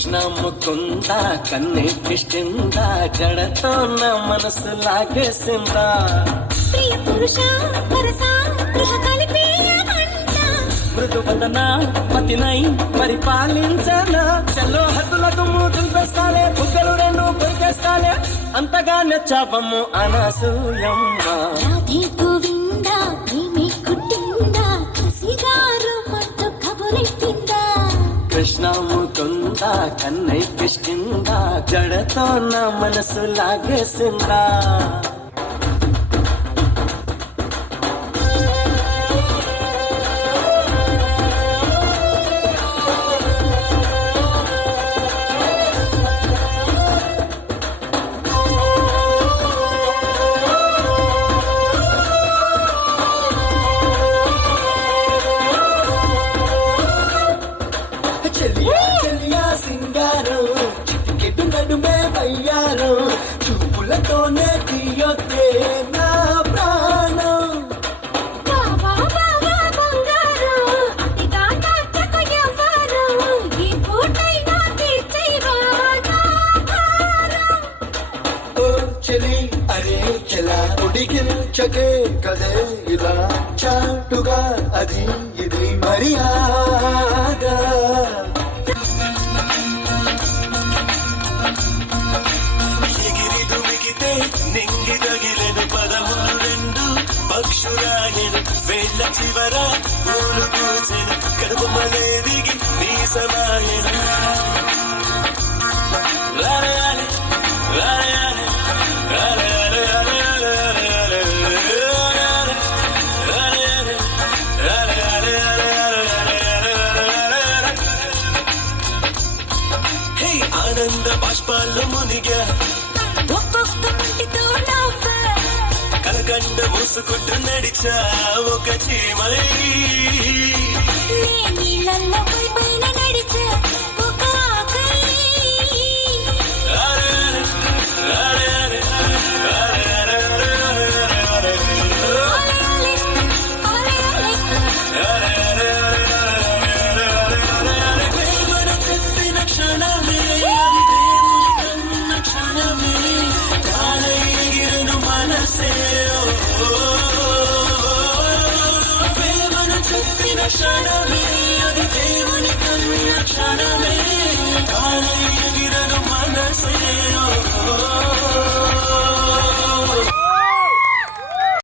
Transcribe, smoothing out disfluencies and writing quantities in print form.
కృష్ణ ముకుంద కన్నెక్కిష్టిందా జడతో నా మనసు లాగేసిందా ప్రియ పురుష పరస ప్రియ కలిపేయమంట మృదు వదన పతినై పరిపాలించనా చలో హద్దులకు మూతులు పెస్తాలే బుగ్గలు రెండు కొరికేస్తాలే అంతగా నచ్చాపమ్ము అనసూయమ్మ రాధే గోవింద ప్రేమి కుట్టిందా కసిగారు మట్టు కబురెట్టిందా కృష్ణ ముకుంద కన్నెక్కిష్టిందా జడతో నా మనసు లాగేసిందా చెలియా సింగారం చిటికెడు నడుమే వయ్యారం చూపులతోనే తీయొద్దే నా ప్రాణం బావా బావా బంగారం అతిగా తాచకు ఎవ్వరం ఈ పూటైనా తీర్చేవా నా భారం ఓ చెలి అరే చెలా ఉడికించకే కదే ఇలా చాటుగా అది ఇది మర్యాద నింగిదగిలని పదములు రెండు పక్షురాయను వేళ్ళ చివర పూలు కూచెను కడుపుమలే దిగి నీ సమాయను రాయాలి రాయాలి ఆనంద బాష్పాల్లో మునిగా ఒక్కొక్క మంటితో నవ్వా కలకండ మూసుకుంటూ నడిచా ఒక చీమై నే నీళ్ళల్లో పైన నడిచా ఒక ఆకై ఓలే ఓలే ప్రేమను చెప్పిన క్షణమే అది దేవుని కన్న క్షణమే తానెగిరును మనసే ప్రేమను చెప్పిన క్షణమే అది దేవుని కన్న క్షణమే తానెగిరును